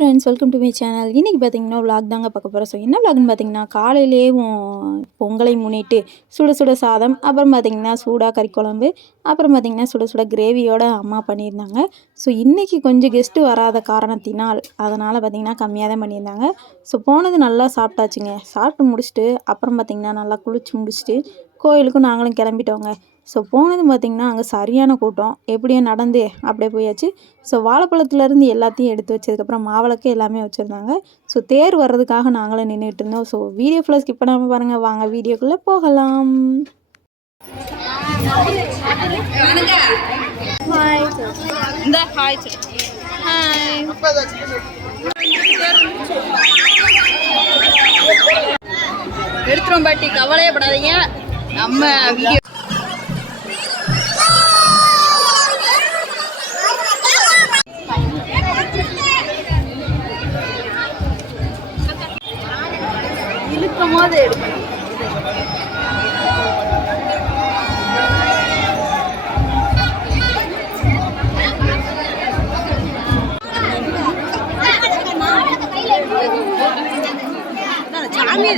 Friends, welcome to my channel. இன்றைக்கி பார்த்திங்கன்னா vlog தாங்க பார்க்க போகிறோம். ஸோ என்ன விளாக்னு பார்த்திங்கன்னா, காலையிலேயே பொங்கலை முன்னிட்டு சுட சுட சாதம், அப்புறம் பார்த்திங்கன்னா சூடாக கறி குழம்பு, அப்புறம் பார்த்திங்கன்னா சுட சுட கிரேவியோட அம்மா பண்ணியிருந்தாங்க. ஸோ இன்றைக்கி கொஞ்சம் கெஸ்ட்டு வராத காரணத்தினால் அதனால் பார்த்திங்கன்னா கம்மியாக தான் பண்ணியிருந்தாங்க. ஸோ போனது நல்லா சாப்பிட்டாச்சுங்க. சாப்பிட்டு முடிச்சுட்டு அப்புறம் பார்த்திங்கன்னா நல்லா குளிச்சு முடிச்சுட்டு கோயிலுக்கும் நாங்களும் கிளம்பிட்டோங்க. ஸோ போனதும் பார்த்திங்கன்னா அங்கே சரியான கூட்டம். எப்படியோ நடந்து அப்படியே போயாச்சு. ஸோ வாழைப்பழத்துலேருந்து எல்லாத்தையும் எடுத்து வச்சதுக்கப்புறம் மாவிளக்கு எல்லாமே வச்சுருந்தாங்க. ஸோ தேர் வர்றதுக்காக நாங்களும் நின்றுட்டு இருந்தோம். ஸோ வீடியோ ஃபுல்லாக ஸ்கிப் பண்ணாமல் பாருங்கள். வாங்க வீடியோக்குள்ளே போகலாம். எடுத்துரும் பாட்டி, கவலையே படாதீங்க. நம்ம வீடியோ இழுக்கும் போது எடுக்கணும். சாமி